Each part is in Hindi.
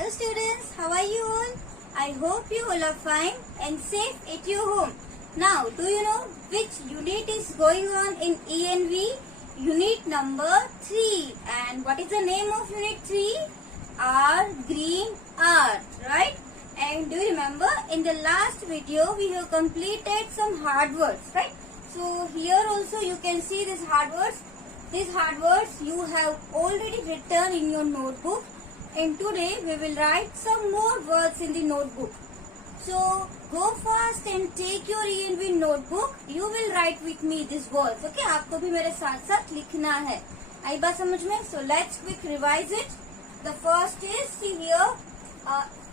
Hello students, how are you all? I hope you all are fine and safe at your home. Now, do you know which unit is going on in ENV? Unit number 3. And what is the name of unit 3? Our green earth, right? And do you remember in the last video we have completed some hard words, right? So here also you can see these hard words. These hard words you have already written in your notebook. And today we will write some more words in the notebook. So go fast and take your ENV notebook. You will write with me these words. Okay? आपको भी मेरे साथ साथ लिखना है. आई बात समझ में? So let's quick revise it. The first is, see here,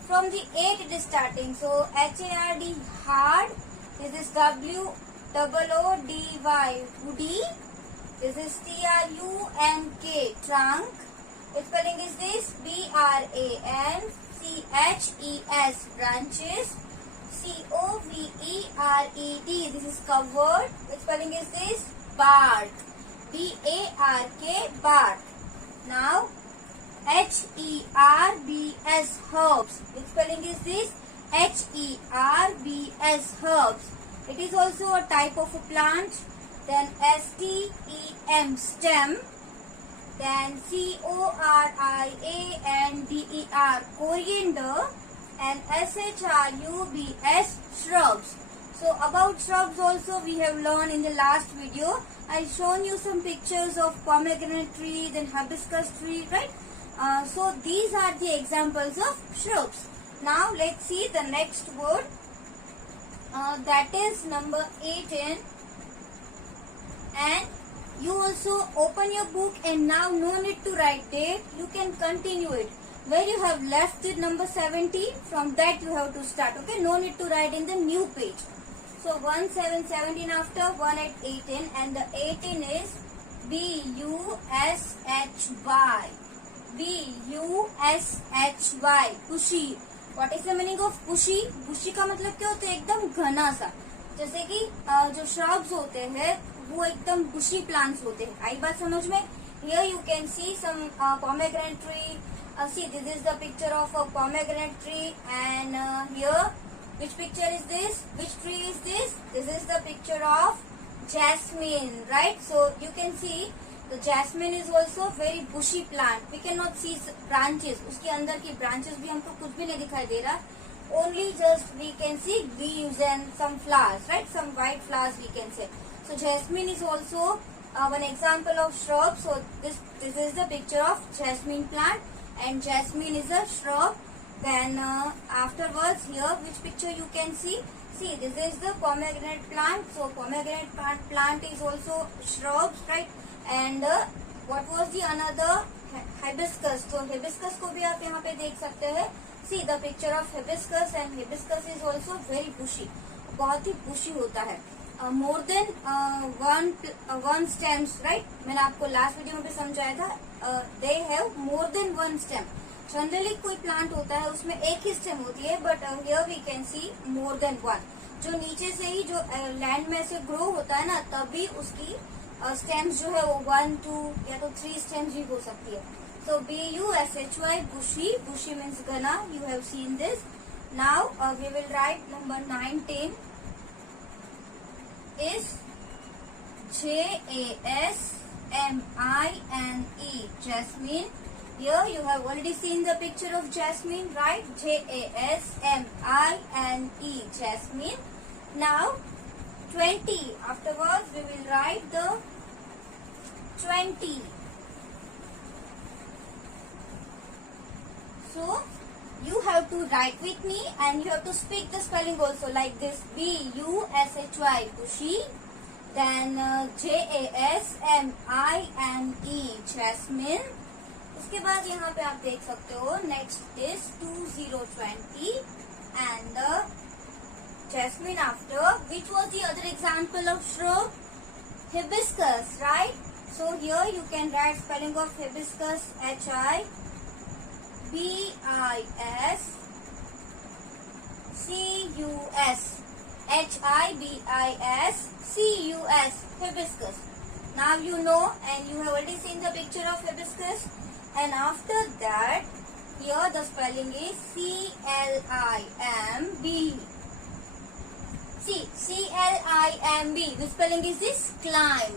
from the 8 it is starting. So HARD, hard. This is WOODY, woody. This is TRUNK, trunk. Its spelling is this, BRANCHES, branches. COVERED, this is covered. Its spelling is this, bark. BARK, bark. Now HERBS, herbs. Its spelling is this, HERBS, herbs. It is also a type of a plant. Then STEM, stem. Then CORIANDER, coriander. And SHRUBS, shrubs. So about shrubs also we have learned in the last video. I shown you some pictures of pomegranate tree, then hibiscus tree, right? So these are the examples of shrubs. Now let's see the next word. That is number 18. And you also open your book and now no need to write date. You can continue it. Where you have left it, number 17, from that you have to start. Okay, no need to write in the new page. So 1, 7, 17 after 1 at 18, and the 18 is BUSHY. BUSHY, bushy. What is the meaning of bushy? Bushy का मतलब क्या होता है? एकदम घना सा. जैसे कि जो shrubs होते हैं वो एकदम bushy plants होते हैं. आई बात समझ में? Here you can see some pomegranate tree. See, this is the picture of a pomegranate tree, and here, which picture is this? Which tree is this? This is the picture of jasmine, right? So you can see the jasmine is also very bushy plant. We cannot see branches. उसके अंदर की branches भी हमको कुछ भी नहीं दिखाई दे रहा. Only just we can see leaves and some flowers, right? Some white flowers we can say. So jasmine is also one example of shrub. So this is the picture of jasmine plant. And jasmine is a shrub. Then afterwards here, which picture you can see? See, this is the pomegranate plant. So pomegranate plant is also shrubs, right? And what was the another? Hibiscus. So hibiscus को भी आप यहाँ पे देख सकते हैं. See the picture of hibiscus, and hibiscus is also very bushy. बहुत ही bushy होता है. More than one stems, right? मैंने आपको last video में भी समझाया था. They have more than one stem. Generally कोई plant होता है उसमें एक ही stem होती है, but here we can see more than one. जो नीचे से ही जो land में से grow होता है ना, तभी उसकी stems जो है वो 1, 2 या तो 3 stems भी हो सकती है. So BUSHY, bushy. Bushy means घना. You have seen this. Now we will write number 19 is JASMINE, jasmine. Here you have already seen the picture of jasmine, right? JASMINE, jasmine. Now 20. Afterwards we will write the 20. So you have to write with me and you have to speak the spelling also like this. BUSHY, bushy. Then JASMINE, jasmine. इसके बाद यहाँ पे आप देख सकते हो next is 2020 and the jasmine after. Which was the other example of shrub? Hibiscus, right? So here you can write spelling of hibiscus, HIBISCUS, hibiscus. Now you know, and you have already seen the picture of hibiscus. And after that Here the spelling is C-L-I-M-B. See, C-L-I-M-B. The spelling is this, climb.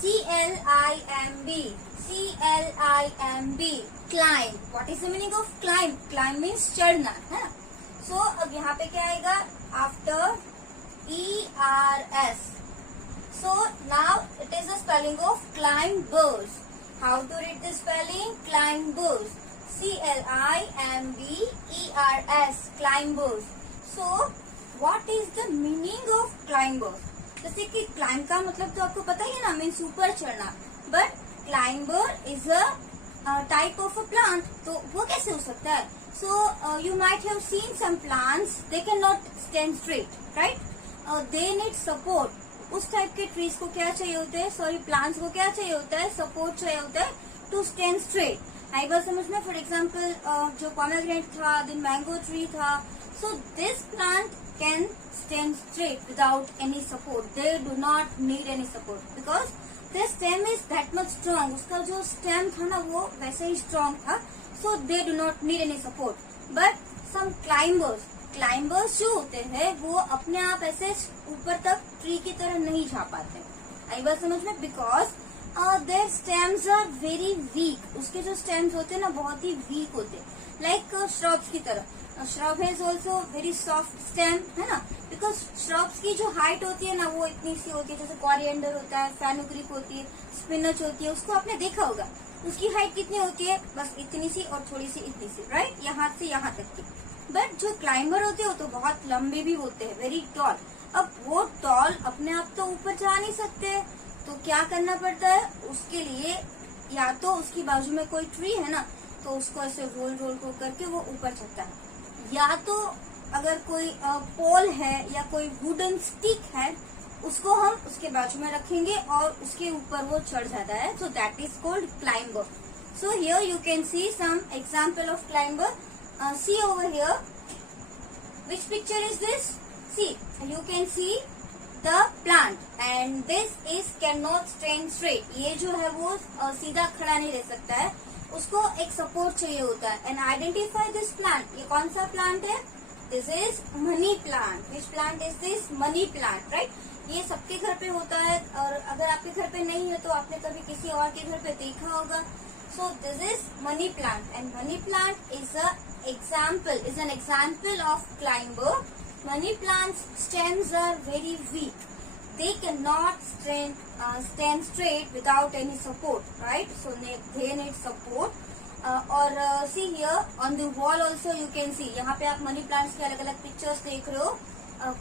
C-L-I-M-B. C-L-I-M-B. Climb. What is the meaning of climb? Climb means चढ़ना, है ना? So अब यहाँ पे क्या आएगा? After E-R-S. So now it is the spelling of climbers. How to read the spelling? Climbers. C-L-I-M-B-E-R-S. Climbers. So what is the meaning of climbers? जैसे कि climb का मतलब तो आपको पता ही है ना, मीन्स ऊपर चढ़ना. But climber is a type of a plant. तो वो कैसे हो सकता है? So you might have seen some plants. They cannot stand straight, right? They need support. उस टाइप के ट्रीज को क्या चाहिए होता है? सॉरी, प्लांट्स को क्या चाहिए होता है? सपोर्ट चाहिए होता है टू स्टैंड स्ट्रेट. आई बात समझ में? फॉर एग्जाम्पल जो पोमेग्रेनेट था, देन मैंगो ट्री था. So this plant can stand straight without any support. They do not need any support because their stem is that much strong. उसका जो stem था ना वो वैसे ही strong था. So they do not need any support. But some climbers जो होते हैं वो अपने आप ऐसे ऊपर तक ट्री की तरह नहीं जा पाते. आई बात समझ में? Because their stems are very weak. उसके जो stems होते हैं ना बहुत ही weak होते हैं, like shrubs की तरह. Shrub has also very soft stem, है ना? बिकॉज श्रब्स की जो हाइट होती है ना वो इतनी सी होती है, जैसे कोरिएंडर होता है, फेनुग्रीक होती है, स्पिनच होती है, उसको आपने देखा होगा. उसकी हाइट कितनी होती है? बस इतनी सी और थोड़ी सी इतनी सी, राइट? यहाँ से यहाँ तक की. बट जो क्लाइंबर होते हैं वो तो बहुत लंबे भी होते हैं, वेरी टॉल. अब वो टॉल अपने आप तो ऊपर जा नहीं सकते, तो क्या करना पड़ता है उसके लिए? या तो उसकी बाजू में कोई ट्री है ना, तो उसको ऐसे रोल को करके वो ऊपर चढ़ता है. या तो अगर कोई पोल है या कोई वुडन स्टिक है, उसको हम उसके बाजू में रखेंगे और उसके ऊपर वो चढ़ जाता है. So that is called climber. So here you can see some example of climber. See over here. Which picture is this? See, you can see the plant and this is can not stand straight. ये जो है वो सीधा खड़ा नहीं रह सकता है, उसको एक सपोर्ट चाहिए होता है. And identify this plant. ये कौन सा प्लांट है? This is money plant. Which plant is this? Money plant, right? ये सबके घर पे होता है, और अगर आपके घर पे नहीं है तो आपने कभी किसी और के घर पे देखा होगा. So this is money plant and money plant is an example of climber. Money plants stems are very weak. They cannot stand straight without any support, right? So they need support. और see here on the wall also you can see. यहाँ पे आप मनी प्लांट्स के अलग अलग पिक्चर्स देख रहे हो.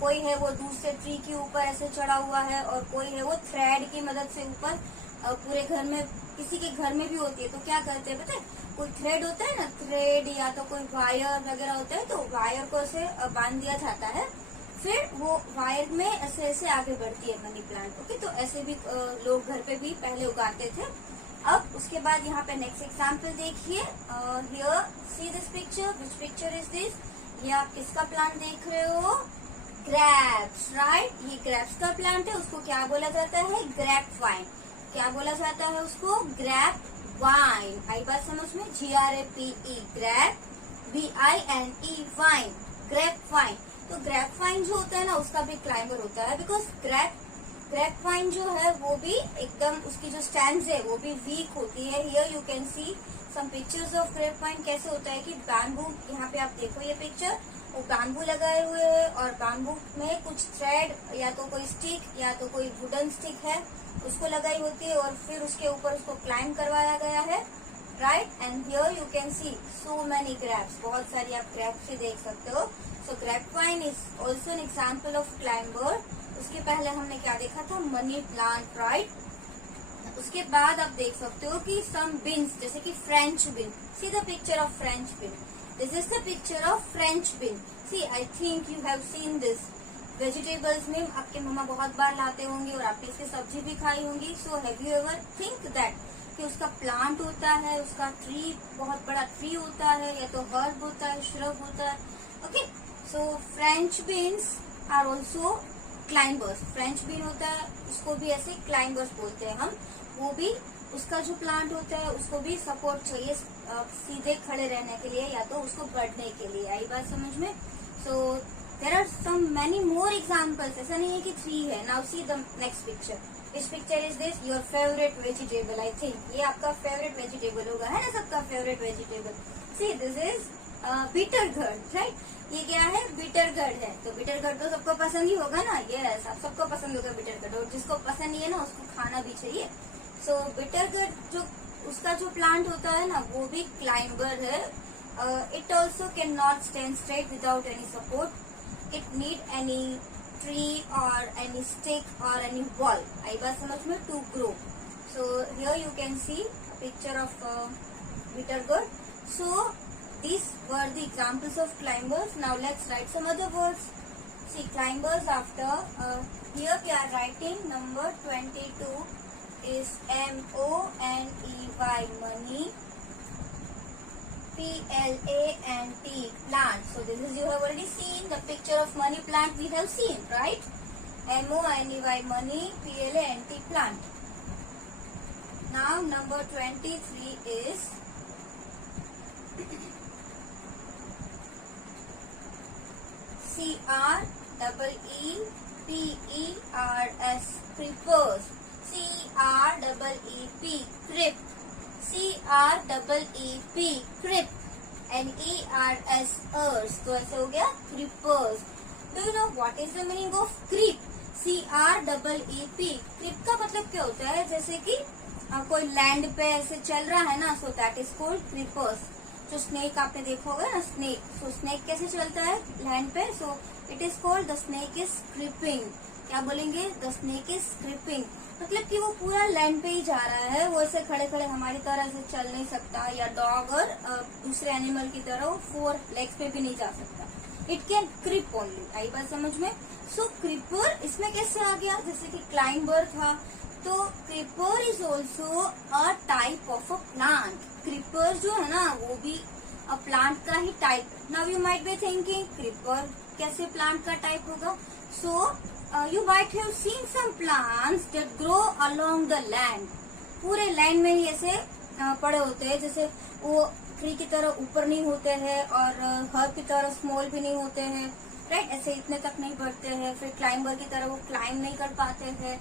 कोई है वो दूसरे ट्री के ऊपर ऐसे चढ़ा हुआ है, और कोई है वो थ्रेड की मदद से ऊपर. पूरे घर में, किसी के घर में भी होती है, तो क्या करते हैं पता है? कोई थ्रेड होता है ना, थ्रेड या तो कोई वायर वगैरह होता है, तो वायर को ऐसे बांध दिया जाता है, फिर वो वायर में ऐसे ऐसे आगे बढ़ती है मनी प्लांट. ओके, तो ऐसे भी लोग घर पे भी पहले उगाते थे. अब उसके बाद यहाँ पे नेक्स्ट एग्जाम्पल देखिए. Here see this picture. Which picture is this? ये आप किसका प्लांट देख रहे हो? Grapes, right? ये ग्रेप्स का प्लांट है. उसको क्या बोला जाता है? Grape vine. क्या बोला जाता है उसको? Grep wine. आई बात समझ में? GRAPE, grape, VINE, vine, grape vine. तो ग्रेप वाइन जो होता है ना उसका भी क्लाइंबर होता है, बिकॉज ग्रेप वाइन जो है वो भी एकदम उसकी जो स्टैम्स है वो भी वीक होती है. Here you can see some pictures of grape vine. कैसे होता है कि बैम्बू, यहाँ पे आप देखो ये पिक्चर, वो बैम्बू लगाए हुए है और बैम्बू में कुछ थ्रेड या तो कोई स्टिक या तो कोई वुडन स्टिक है उसको लगाई होती है, और फिर उसके ऊपर उसको क्लाइंब करवाया गया है, right? And here you can see so many grapes. बहुत सारी आप ग्रेप्स भी देख सकते हो. So grape vine is also an example of climber. उसके पहले हमने क्या देखा था? Money plant, right? उसके बाद आप देख सकते हो कि सम बीन्स, जैसे कि French bean. See the picture of French bean. This is the picture of French bean. See, I think you have seen this. Vegetables में आपके मम्मा बहुत बार लाते होंगे और आपने इसकी सब्जी भी खाई होंगी. सो have you ever think that कि उसका प्लांट होता है, उसका ट्री बहुत बड़ा ट्री होता है, या तो हर्ब होता है, श्रब होता है. Okay, so French beans are also climbers. French bean होता है, उसको भी ऐसे क्लाइंबर्स बोलते हैं हम. वो भी उसका जो प्लांट होता है उसको भी सपोर्ट चाहिए सीधे खड़े रहने के लिए या तो उसको बढ़ने के लिए। आई बात समझ में? So there are some many more examples, ऐसा नहीं है कि 3 है। Now see the next picture. Which picture is this? Your favorite vegetable, I think. ये आपका favorite vegetable होगा, है ना सबका favorite vegetable. See, this is bitter gourd, right? ये क्या है? bitter gourd है। तो bitter gourd तो सबको पसंद ही होगा ना? Yes, आप सबको पसंद होगा bitter gourd, और जिसको पसंद नहीं है ना उसको खाना भी चाहिए। So bitter gourd जो उसका जो plant होता है ना वो भी climber है। It also cannot stand straight without any support. It need any tree or any stick or any wall, आई बात समझ में, to grow. So here you can see a picture of bitter gourd. So these were the examples of climbers. Now let's write some other words. See, climbers after here we are writing number 22 is MONEY, money. PLANT, plant. So this is, you have already seen the picture of money plant we have seen, right? MONEY, money, PLANT, plant. Now number 23 is CREEPERS, creepers. CREEP, creep. CREEP, creep. and ERS, earth. तो ऐसे हो गया creepers. Do you know what is the meaning of creep? CREEP. creep का मतलब क्या होता है? जैसे कि कोई लैंड पे ऐसे चल रहा है ना, सो दैट इज कॉल्ड creepers. जो स्नेक आपने देखा होगा ना, स्नेक. सो स्नेक कैसे चलता है लैंड पे? So it is called the snake is creeping. क्या बोलेंगे? The snake is creeping. मतलब कि वो पूरा लैंड पे ही जा रहा है, वो ऐसे खड़े खड़े हमारी तरह से चल नहीं सकता, या डॉग और दूसरे एनिमल की तरह वो 4 लेग्स पे भी नहीं जा सकता. It can creep only. आई बात समझ में? सो क्रिपर इसमें कैसे आ गया? जैसे कि क्लाइंबर था, तो creeper is also a type of a plant. Creeper जो है ना वो भी अ प्लांट का ही type. Now you might be thinking creeper कैसे प्लांट का टाइप होगा? So you might have seen some plants that grow along the land. पूरे लैंड में ही ऐसे पड़े होते हैं, जैसे वो ट्री की तरह ऊपर नहीं होते हैं और हर्ब की तरह स्मॉल भी नहीं होते हैं, राइट? ऐसे इतने तक नहीं बढ़ते हैं. फिर क्लाइंबर की तरह वो क्लाइंब नहीं कर पाते हैं.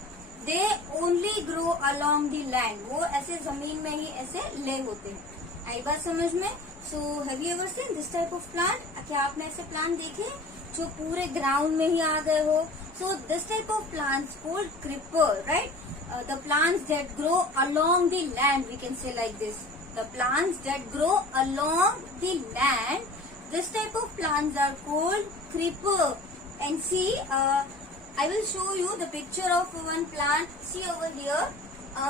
They only grow along the land. वो ऐसे जमीन में ही ऐसे ले होते हैं. आई बात समझ में? सो have you ever seen this type of plant? क्या आपने ऐसे प्लांट देखे जो पूरे ग्राउंड में ही आ गए हो? So this type of plants called creeper, right? The plants that grow along the land, we can say like this. The plants that grow along the land, this type of plants are called creeper. And see, I will show you the picture of one plant. See over here.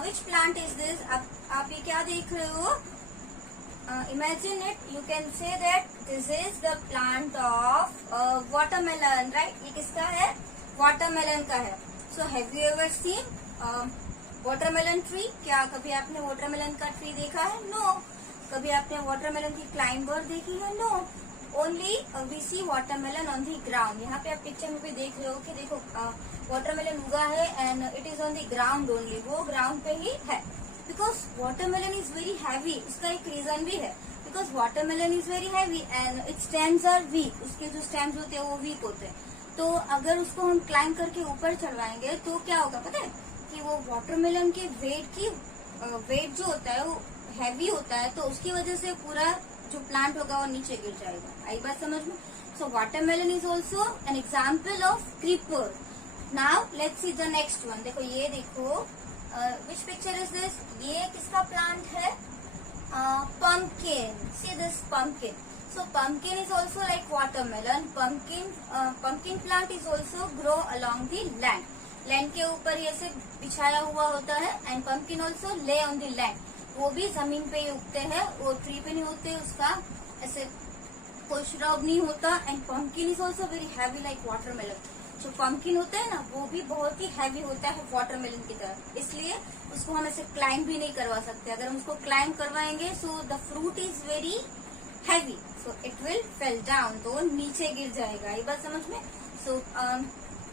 Which plant is this? आप ये क्या देख रहे हो? Imagine it. You can say that this is the plant of watermelon, right? ये किसका है? वाटरमेलन का है. So have you ever seen watermelon tree? क्या कभी आपने वाटरमेलन का ट्री देखा है? नो. कभी आपने वाटरमेलन की क्लाइंबर देखी है? No. Only we see watermelon on the ground. यहाँ पे आप पिक्चर में भी देख रहे हो कि देखो वाटरमेलन उगा है and it is on the ground only. वो ग्राउंड पे ही है. Because watermelon is very heavy. उसका एक रीजन भी है. Because watermelon is very heavy and its stems are weak. उसके जो स्टेम्स होते हैं वो वीक होते हैं. तो अगर उसको हम क्लाइंब करके ऊपर चढ़वाएंगे तो क्या होगा पता है? कि वो वाटरमेलन के वेट जो होता है वो हैवी होता है, तो उसकी वजह से पूरा जो प्लांट होगा वो नीचे गिर जाएगा. आई बात समझ में? So watermelon is also an example of creeper. Now let's see the next one. देखो ये देखो, विच पिक्चर इज दिस? ये किसका प्लांट है? pumpkin. See this pumpkin. So pumpkin is also like watermelon. Pumpkin plant is also grow along the land. Land के ऊपर ही ऐसे बिछाया हुआ होता है. And pumpkin also lay on the land. वो भी जमीन पे ही उगते हैं. वो ट्री पे नहीं होते. उसका ऐसे कोई श्रब नहीं होता. And pumpkin is also very heavy like watermelon. जो pumpkin होता है ना वो भी बहुत ही हैवी होता है वाटरमेलन की तरह. इसलिए उसको हम ऐसे क्लाइंब भी नहीं करवा सकते. अगर हम उसको क्लाइंब करवाएंगे so the fruit is very heavy, so it will fell down. तो नीचे गिर जाएगा. ये बात समझ में? सो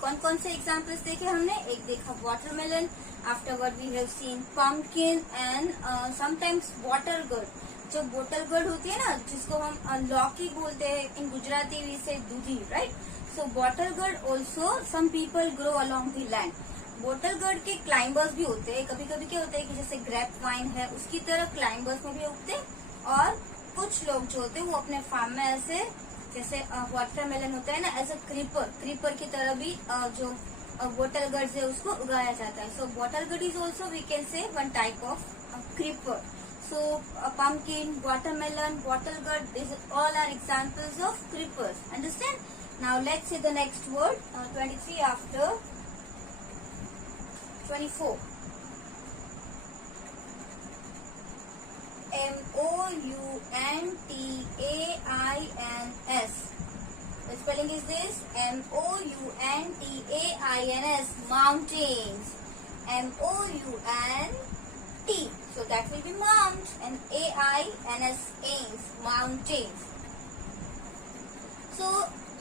कौन कौन से एग्जाम्पल्स देखे हमने? एक देखा watermelon, afterward we have seen pumpkin and sometimes bottle gourd. जो बॉटल गर्ड होती है ना, जिसको हम लौकी बोलते हैं, इन Gujarati we say dudhi, right? So bottle gourd also some people grow along the land. Bottle gourd के क्लाइंबर्स भी होते हैं। कभी कभी क्या होता है कि जैसे ग्रेप वाइन है, उसकी तरह क्लाइंबर्स में भी उगते हैं, और कुछ लोग जो होते हैं वो अपने फार्म में ऐसे, जैसे वाटरमेलन होता है ना, एज अ क्रीपर की तरह भी जो बॉटल गर्ड है उसको उगाया जाता है। So bottle gourd is also we can say one type of creeper. So pumpkin, watermelon, bottle gourd, these all are examples of creepers. Understand? Now let's see the next word, 23 after 24. mountains. The spelling is this: mountains, mountains. MOUNT, so that will be mount, and AINS, ains, mountains. So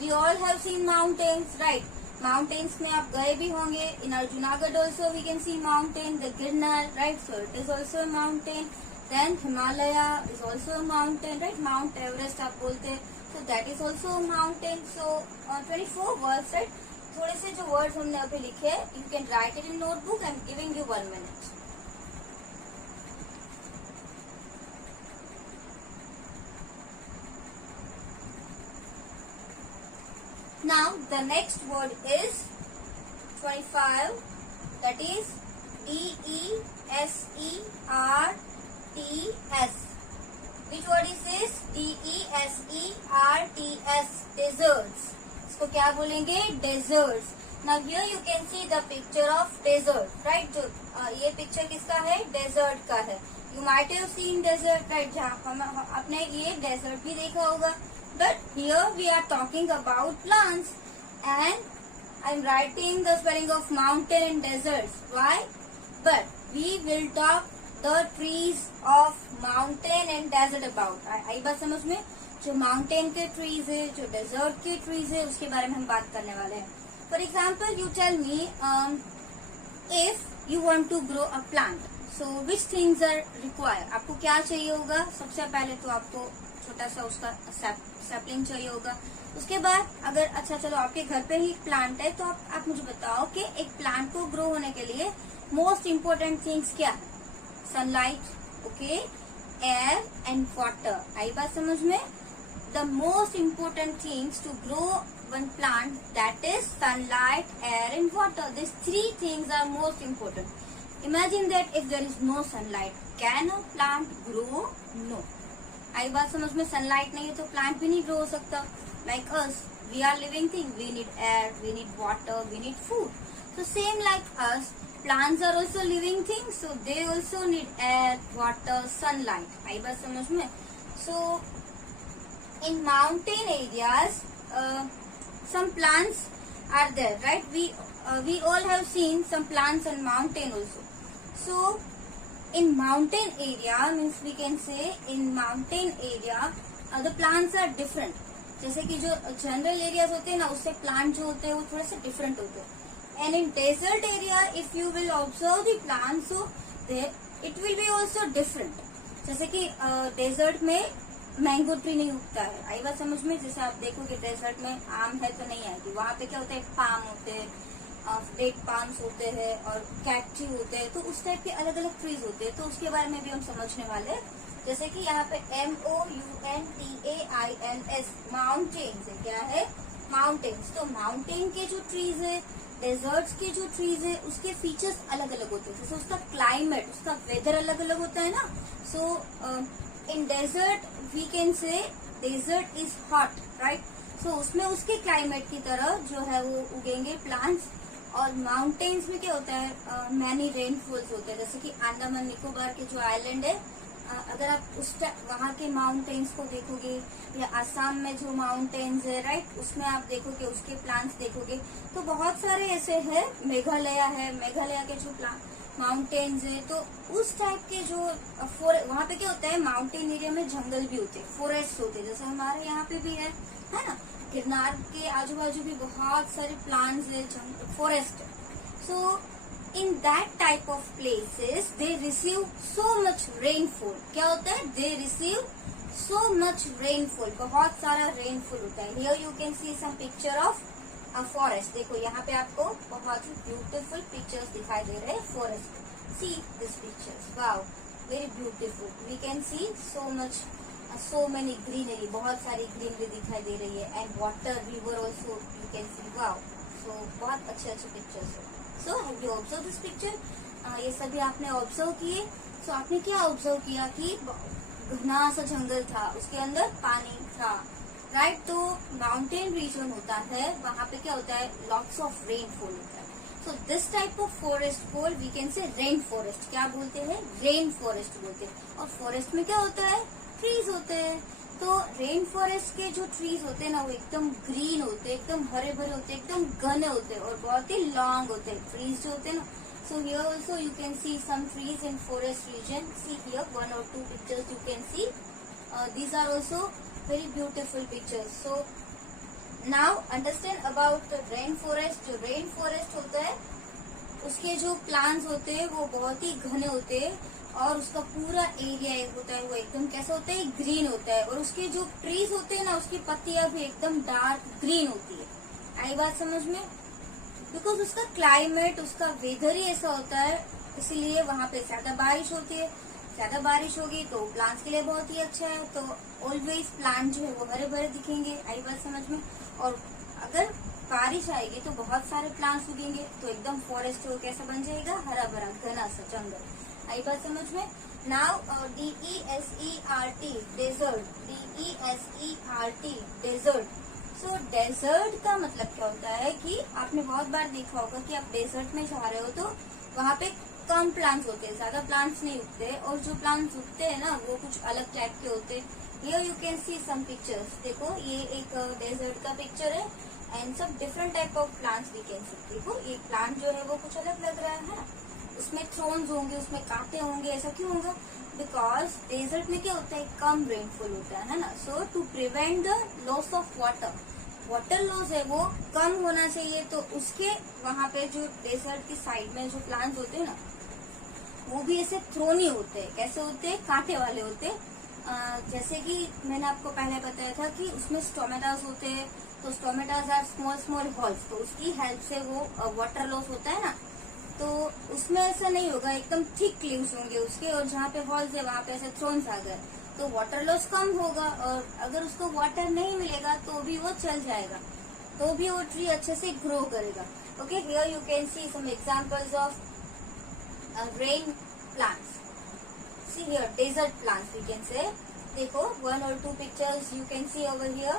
we all have seen mountains, right? Mountains में आप गए भी होंगे. In our Junagadh also we can see mountain, the Girnar, right? So it is also a mountain. Then Himalaya is also a mountain, right? Mount Everest आप बोलते हैं, so that is also a mountain. So 24 words, right? थोड़े से जो वर्ड्स हमने अभी लिखे, you can write it in notebook. I'm giving you 1 minute. Now the next word is 25, that is DESERTS. Which word is this? DESERTS, deserts. इसको क्या बोलेंगे? Deserts. Now here you can see the picture of desert, right? जो ये पिक्चर किसका है? डेजर्ट का है. You might have seen desert, right? जहाँ आपने ये डेजर्ट भी देखा होगा. But here we are talking about plants, and I'm writing the spelling of mountain and deserts. Why? But we will talk the trees of mountain and desert about. आई बात समझ में? जो माउंटेन के ट्रीज है, जो डेजर्ट के ट्रीज है, उसके बारे में हम बात करने वाले हैं. For example, you tell me, if you want to grow a plant, so which things are require? आपको क्या चाहिए होगा? सबसे पहले तो आपको छोटा सा उसका सैपलिंग चाहिए होगा. उसके बाद अगर अच्छा चलो आपके घर पे ही प्लांट है, तो आप मुझे बताओ कि एक प्लांट को ग्रो होने के लिए मोस्ट इम्पोर्टेंट थिंग्स क्या है? Sunlight, okay, air and water. आई बात समझ में? The most important things to grow one plant, that is sunlight, air and water. This 3 things are most important. Imagine that if there is no sunlight, can a plant grow? No. आई बात समझ में? सनलाइट नहीं है तो प्लांट भी नहीं ग्रो हो सकता. Like us, we are living thing, we need air, we need water, we need food. So same like us, plants are also living things, so they also need air, water, sunlight. आई बात समझ में? So in mountain areas, some plants are there, right? We all have seen some plants on mountain also. So in mountain area means we can say in mountain area the plants are different. जैसे कि जो जनरल एरियाज होते हैं ना, उससे प्लांट जो होते हैं वो थोड़े से डिफरेंट होते हैं. And in desert area, if you will observe the plants, so there it will be also different. जैसे कि डेजर्ट में मैंगो ट्री नहीं उगता है. आई बात समझ में? जैसे आप देखोगे डेजर्ट में आम है तो नहीं आएगी. वहाँ पे क्या होता है? पाम होते हैं, डेट पाम्स होते हैं और कैक्टी होते हैं. तो उस टाइप के अलग अलग ट्रीज होते हैं. तो उसके बारे में भी हम समझने वाले हैं. जैसे कि यहाँ पे MOUNTAINS, माउंटेन्स है. क्या है? माउंटेन्स. तो माउंटेन के जो ट्रीज है, डेजर्ट्स के जो ट्रीज है, उसके फीचर्स अलग अलग होते हैं. जैसे उसका क्लाइमेट, उसका वेदर अलग अलग होता है ना. So in desert we can say desert is hot, right? So उसमें उसके क्लाइमेट की तरह जो है वो उगेंगे प्लांट्स. और माउंटेन्स में क्या होता है? मैनी रेनफॉल्स होते हैं. जैसे कि अंडमान निकोबार के जो आइलैंड है, अगर आप वहाँ के माउंटेन्स को देखोगे, या आसाम में जो माउंटेन्स है, राइट, उसमें आप देखोगे, उसके प्लांट्स देखोगे, तो बहुत सारे ऐसे हैं. मेघालय है, मेघालय के जो माउंटेन्स है, तो उस टाइप के जो वहाँ पे क्या होता है? माउंटेन एरिया में जंगल भी होते हैं, फॉरेस्ट होते हैं, जैसे हमारे यहाँ पे भी है ना. गिरनार के आजू बाजू भी बहुत सारे प्लांट्स है, फॉरेस्ट है. So in that type of places they receive so much rainfall. क्या होता है? They receive so much rainfall. बहुत सारा रेनफॉल होता है. Here you can see some picture of a forest. देखो यहाँ पे आपको बहुत ही ब्यूटीफुल पिक्चर्स दिखाई दे रहे हैं forest. See this pictures, wow, very beautiful. We can see so much, so many greenery. बहुत सारी ग्रीनरी दिखाई दे रही है. And water, river also you can see. Wow, so बहुत अच्छे अच्छे पिक्चर्स है. So have you observe this picture? ये सभी आपने ऑब्जर्व किए. सो आपने क्या ऑब्जर्व किया कि घना सा जंगल था, उसके अंदर पानी था, राइट. तो माउंटेन रीजन होता है, वहां पे क्या होता है? लॉट्स ऑफ रेनफॉल होता है. So this type of forest को we can say rain forest. क्या बोलते हैं? रेन फॉरेस्ट बोलते हैं. और फॉरेस्ट में क्या होता है? ट्रीज होते हैं. तो रेन फॉरेस्ट के जो ट्रीज होते हैं ना, वो एकदम ग्रीन होते हैं, एकदम हरे भरे होते हैं, एकदम घने होते हैं और बहुत ही लॉन्ग होते हैं ट्रीज जो होते हैं ना. So here also you can see some trees in forest region. See here 1 or 2 pictures you can see. These are also very beautiful pictures. So now understand about the rain forest. जो rain forest होता है, उसके जो plants होते हैं वो बहुत ही घने होते हैं और उसका पूरा एरिया होता है वो एकदम कैसा होता है? ग्रीन होता है. और उसके जो ट्रीज होते हैं ना, उसकी पत्तियां भी एकदम डार्क ग्रीन होती है. आई बात समझ में? बिकॉज उसका क्लाइमेट, उसका वेदर ही ऐसा होता है, इसीलिए वहां पे ज्यादा बारिश होती है. ज्यादा बारिश होगी तो प्लांट्स के लिए बहुत ही अच्छा है. तो ऑलवेज प्लांट जो है वो हरे भरे दिखेंगे. आई बात समझ में? और अगर बारिश आएगी तो बहुत सारे प्लांट्स उगेंगे, तो एकदम फॉरेस्ट हो कैसा बन जाएगा? हरा भरा घना सा जंगल. आई बात समझ में? Now DESERT, desert. DESERT, desert. So desert का मतलब क्या होता है कि आपने बहुत बार देखा होगा कि आप डेजर्ट में जा रहे हो तो वहाँ पे कम प्लांट्स होते हैं, ज्यादा प्लांट्स नहीं उगते, और जो प्लांट्स उगते हैं ना वो कुछ अलग टाइप के होते हैं. Here you can see some pictures. देखो ये एक डेजर्ट का पिक्चर है एंड सब different type of plants we can see. देखो ये प्लांट जो है वो कुछ अलग लग रहा है. उसमें थ्रोन्स होंगे, उसमें कांटे होंगे. ऐसा क्यों होगा? बिकॉज डेजर्ट में क्या होता है? कम रेनफॉल होता है ना. So to prevent the loss of water loss है वो कम होना चाहिए. तो उसके वहां पे जो डेजर्ट की साइड में जो प्लांट्स होते हैं ना, वो भी ऐसे थ्रोनी होते हैं. कैसे होते हैं? कांटे वाले होते हैं. जैसे कि मैंने आपको पहले बताया था कि उसमें स्टोमेटास होते हैं. तो stomatas are small small holes. तो उसकी हेल्प से वो वाटर लॉस होता है ना, तो उसमें ऐसा नहीं होगा. एकदम थिक लीव्स होंगे उसके, और जहाँ पे हॉल्स है वहां पे ऐसे थ्रोन्स आ गए तो वाटर लॉस कम होगा. और अगर उसको वाटर नहीं मिलेगा तो भी वो चल जाएगा, तो भी वो ट्री अच्छे से ग्रो करेगा. Okay, here you can see some examples of rain plants. See here desert plants we can say. देखो 1 or 2 pictures you can see over here.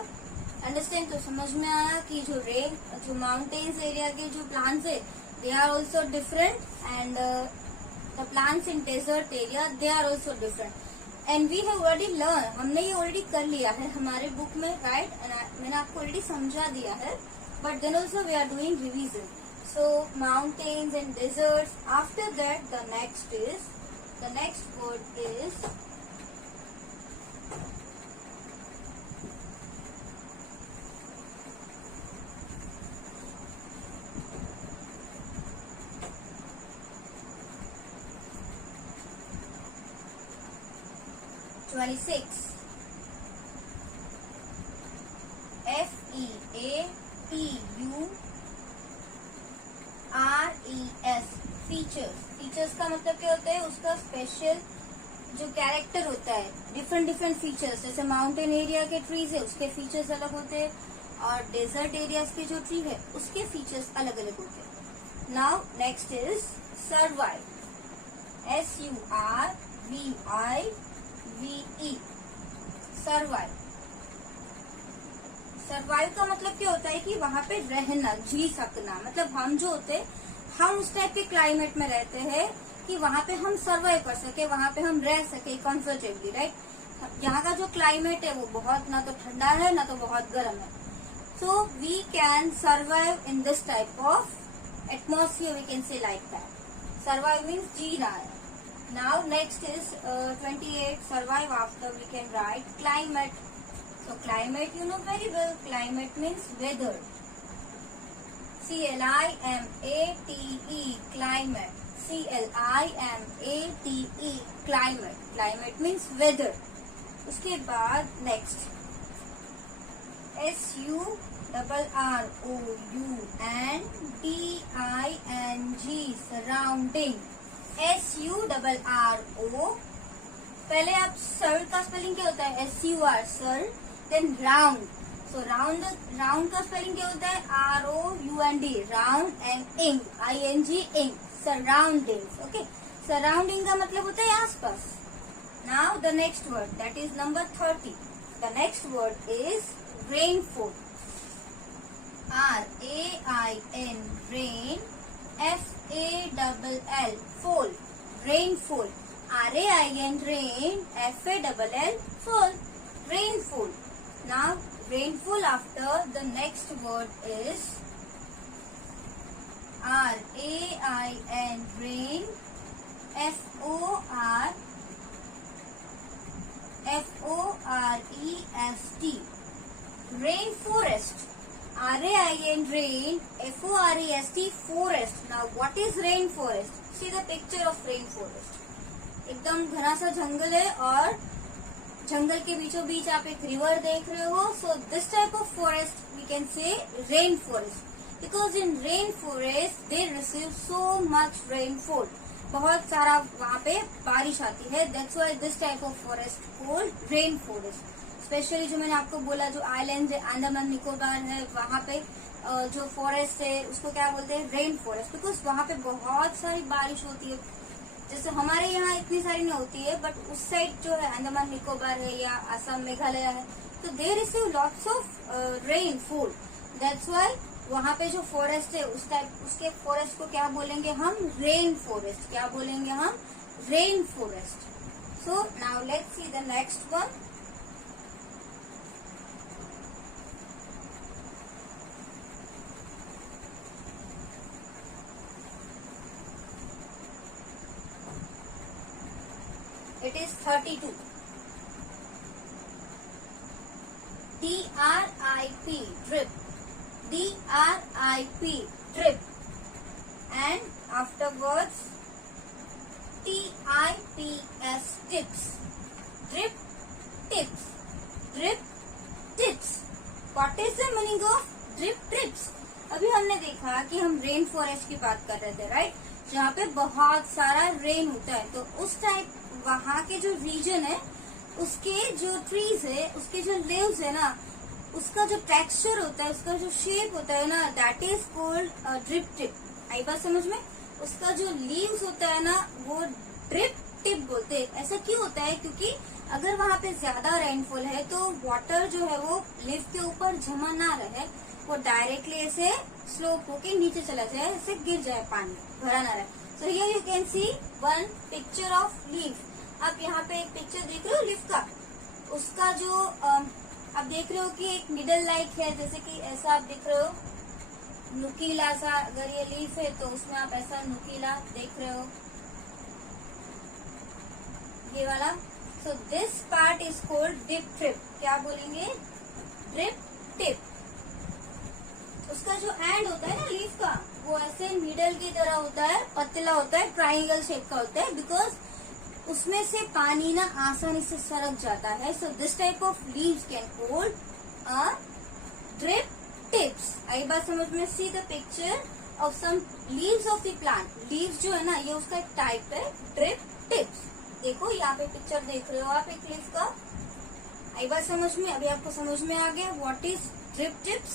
Understand? तो समझ में आया कि जो माउंटेन्स एरिया के जो प्लांट्स है they are also different and the plants in desert area they are also different. And we have already learn. हमने ये ऑलरेडी कर लिया है हमारे बुक में, राइट. मैंने आपको ऑलरेडी समझा दिया है, but then also we are doing revision. So mountains and deserts. After that the next word is FEATURES. Features का मतलब क्या होता है? उसका स्पेशल जो कैरेक्टर होता है. Different features. जैसे माउंटेन एरिया के ट्रीज है उसके फीचर्स अलग होते हैं, और डेजर्ट एरियाज के जो ट्री है उसके फीचर्स अलग अलग होते हैं. Now next is survive. SURVIVE. Survive का मतलब क्या होता है कि वहां पे रहना, जी सकना. मतलब हम जो होते हैं, हम उस टाइप के क्लाइमेट में रहते हैं कि वहां पे हम सर्वाइव कर सके, वहां पे हम रह सके कंफर्टेबली, राइट. यहाँ का जो क्लाइमेट है वो बहुत ना तो ठंडा है ना तो बहुत गर्म है. So we can survive in this type of atmosphere. We can say like that. Survive means जी रहा है. Now next is 28. Survive after we can write climate. So climate, you know very well, climate means weather. C-L-I-M-A-T-E, climate. C-L-I-M-A-T-E, climate. Climate means weather. उसके बाद next S-U-R-R-O-U-N-D-I-N-G, surrounding. S-U-R-R-O, पहले आप सर का स्पेलिंग क्या होता है? S-U-R, sur. Then round. So round का स्पेलिंग क्या होता है? R-O-U-N-D, round. एंड इंग, I-N-G, इंग. सराउंडिंग. ओके, सराउंडिंग का मतलब होता है आसपास. Now the next word, that is number 30. The next word is rainfall. R-A-I-N, rain. F-A-L-L, fall. Rainfall. R-A-I-N, rain. F-A-L-L, fall. Rainfall. Now rainfall after the next word is R-A-I-N, rain. F-O-R-E-S-T, rainforest. R-A-I-N, rain. F-O-R-E-S-T, forest. Now what is rainforest? See the picture of rainforest. एकदम घना सा जंगल है और जंगल के बीचों बीच आप एक रिवर देख रहे हो. So this type of forest we can say rain forest, because in rain forest they receive so much rainfall. बहुत सारा वहाँ पे बारिश आती है. That's why this type of forest called rain forest. Specially जो मैंने आपको बोला, जो आइलैंड है, अंडमान निकोबार है, वहाँ पे जो फॉरेस्ट है उसको क्या बोलते हैं? Rain forest. बिकॉज वहाँ पे बहुत सारी बारिश होती है. जैसे हमारे यहाँ इतनी सारी नहीं होती है, बट उस साइड जो है अंडमान निकोबार है या असम, मेघालय है, तो they receive lots of rainfall. That's why वहाँ पे जो फॉरेस्ट है उसके फॉरेस्ट को क्या बोलेंगे हम? Rain forest. क्या बोलेंगे हम? Rain forest. So now let's see the next one. It is 32. D-R-I-P, drip. D-R-I-P, drip. And afterwards T-I-P-S, tips. Drip, tips. Drip, tips. What is the meaning of drip tips? अभी हमने देखा कि हम रेन फॉरेस्ट की बात कर रहे थे, राइट? जहाँ पे बहुत सारा रेन होता है. तो उस टाइप वहाँ के जो रीजन है, उसके जो ट्रीज है, उसके जो लीव्स है ना, उसका जो टेक्सचर होता है, उसका जो शेप होता है ना, that is called drip tip. आई बात समझ में? उसका जो लीव्स होता है ना, वो ड्रिप टिप बोलते हैं. ऐसा क्यों होता है? क्योंकि अगर वहाँ पे ज्यादा रेनफॉल है तो वाटर जो है वो लीफ के ऊपर जमा ना रहे, वो डायरेक्टली ऐसे स्लोप होके नीचे चला जाए, ऐसे गिर जाए, पानी भरा ना रहे. सो here you can C one picture of leaf. आप यहाँ पे एक पिक्चर देख रहे हो लीफ का. उसका जो आप देख रहे हो कि एक मिडल लाइक है, जैसे कि ऐसा आप देख रहे हो नुकीला सा. अगर ये लीफ है तो उसमें आप ऐसा नुकीला देख रहे हो, ये वाला. So this part is called drip tip. क्या बोलेंगे? Drip tip. उसका जो एंड होता है ना लीफ का, वो ऐसे मिडल की तरह होता है, पतला होता है, ट्राइंगल शेप का होता है, बिकॉज उसमें से पानी ना आसानी से सरक जाता है. So this type of leaves can hold drip tips. आई बात समझ में? See the picture of some leaves of the plant. Leaves जो है ना, ये उसका एक टाइप है, ड्रिप टिप्स. देखो यहाँ पे पिक्चर देख रहे हो आप एक लीफ का. आई बात समझ में? अभी आपको समझ में आ गया व्हाट इज ड्रिप टिप्स.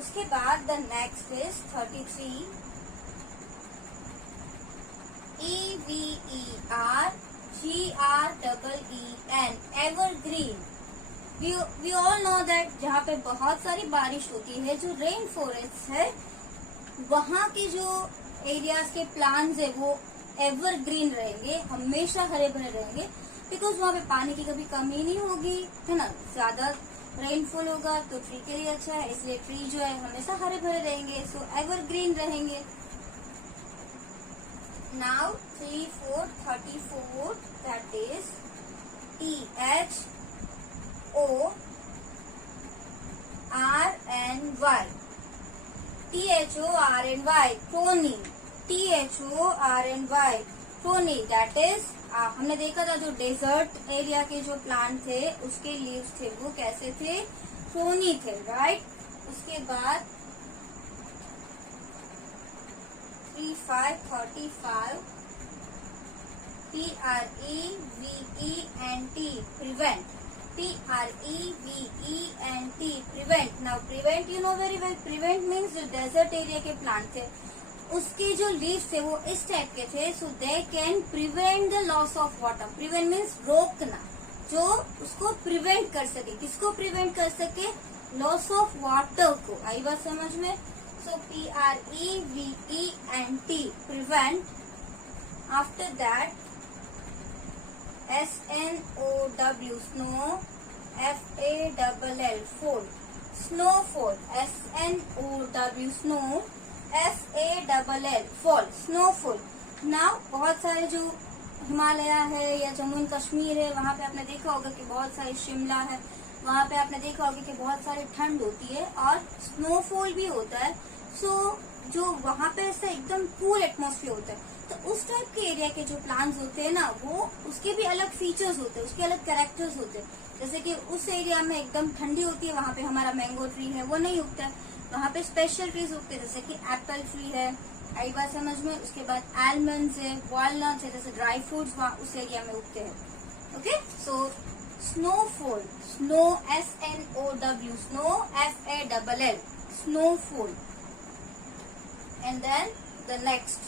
उसके बाद the next is 33. EVERGREEN, evergreen. We all know that जहाँ पे बहुत सारी बारिश होती है, जो रेन फॉरेस्ट है, वहाँ के जो एरियाज के प्लांट्स है वो एवरग्रीन रहेंगे, हमेशा हरे भरे रहेंगे, बिकॉज वहाँ पे पानी की कभी कमी नहीं होगी, है ना. ज्यादा रेनफॉल होगा तो ट्री के लिए अच्छा है, इसलिए ट्री जो है हमेशा हरे भरे रहेंगे. सो एवरग्रीन रहेंगे. Now 3, 4, 34, that is THORTIE, THORNY, THORNY, THORNY, THORNY, THORNY, that is हमने देखा था जो डेजर्ट एरिया के जो प्लांट थे उसके लीव्स थे वो कैसे थे, थ्रोनी थे, राइट। उसके बाद 3535 PREVENT, prevent, PREVENT, prevent. Now prevent you know very well, prevent means जो डेजर्ट एरिया के प्लांट थे उसके जो लीव्स थे वो इस टाइप के थे, so they can prevent the loss of water. Prevent means रोकना, जो उसको प्रिवेंट कर सके। किसको प्रिवेंट कर सके? लॉस ऑफ वाटर को। आई बात समझ में? सो PREVENT, prevent. After that SNOW, snow, FALL, फोल, snowfall, SNOW, snow, FALL, fall, snowfall. Now बहुत सारे जो हिमालय है या जम्मू एंड कश्मीर है वहां पे आपने देखा होगा कि बहुत सारे, शिमला है वहां पे आपने देखा होगा कि बहुत सारी ठंड होती है और स्नोफॉल भी होता है। सो जो वहां पे ऐसा एकदम कूल एटमॉस्फेयर होता है, तो उस टाइप के एरिया के जो प्लांट्स होते हैं ना वो उसके भी अलग फीचर्स होते हैं, उसके अलग कैरेक्टर्स होते हैं। जैसे कि उस एरिया में एकदम ठंडी होती है, वहां पे हमारा मैंगो ट्री है वो नहीं उगता है, वहां पे स्पेशल ट्रीज उगते हैं जैसे कि एप्पल ट्री है। आई बात समझ में? उसके बाद आलमंड्स है, वॉलनट्स है, जैसे ड्राई फ्रूट्स वहां उस एरिया में उगते हैं। Okay, so snowfall, snow, SNOW, snow, FALL, snowfall. And then the next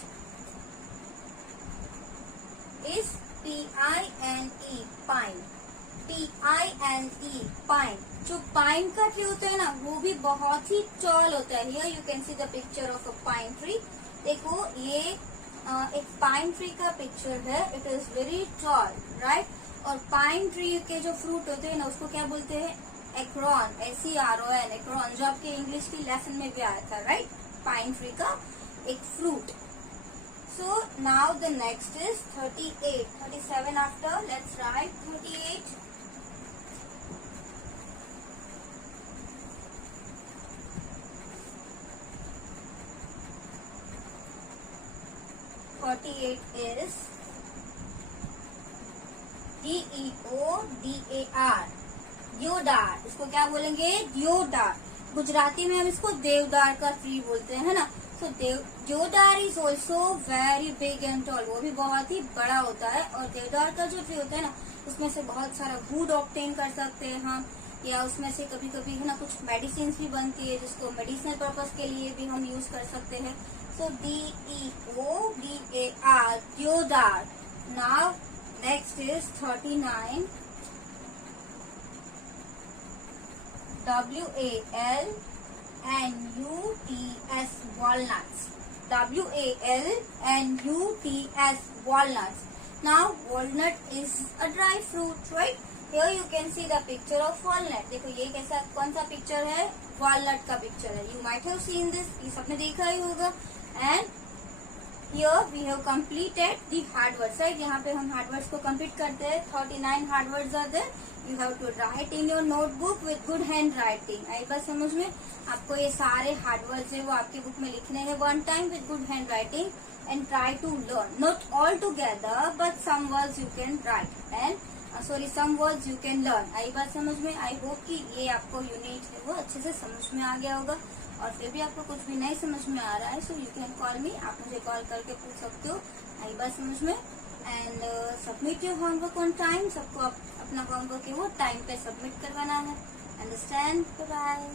is PINE, pine, PINE, pine. जो पाइन का ट्री होता है ना वो भी बहुत ही टॉल होता है। Here you can see the picture of a pine tree. देखो ये एक पाइन ट्री का पिक्चर है, it is very tall, right. और पाइन ट्री के जो फ्रूट होते हैं ना उसको क्या बोलते हैं? एक्रोन, SERON, एक्रोन, जो आपके इंग्लिश की लेसन में भी आया था, राइट। पाइन ट्री का एक fruit. So now the next is 38, 37 after, let's write 38. is DEODAR, देवदार। इसको क्या बोलेंगे? देवदार। गुजराती में हम इसको देवदार का ट्री बोलते हैं, है ना। सो देवदार is also very big and tall, वो भी बहुत ही बड़ा होता है। और देवदार का जो ट्री होता है ना उसमें से बहुत सारा वुड ऑब्टेन कर सकते हैं हम, या उसमें से कभी कभी है ना कुछ मेडिसिन भी बनती है जिसको मेडिसिनल पर्पस के लिए भी हम यूज कर सकते हैं। सो DEODAR, देवदार। Now next is 39, WALNUTS, walnuts, WALNUTS, walnuts. Now walnut is a dry fruit, right? Here you can see the picture of walnut. देखो ये कैसा, कौन सा पिक्चर है? वॉलनट का पिक्चर है। You might have seen this, ये सबने देखा ही होगा। And here we have completed the hard words, right? यहाँ पे हम hard words को complete करते हैं। 39 hard words are there. You have to write in your notebook with good handwriting. आई बात समझ में? आपको ये सारे हार्ड वर्ड्स है वो आपकी बुक में लिखने हैं one time with good handwriting and try to learn. Not all together, but some words you can write and some words you can learn. आई बात समझ में? आई होप कि ये आपको यूनिट है वो अच्छे से समझ में आ गया होगा। और फिर भी आपको कुछ भी नहीं समझ में आ रहा है, सो यू कैन कॉल मी, आप मुझे कॉल करके पूछ सकते हो। आई बात समझ में? And submit your homework on time. सबको अपना होमवर्क है वो टाइम पे सबमिट करवाना है। अंडरस्टैंड? बाय।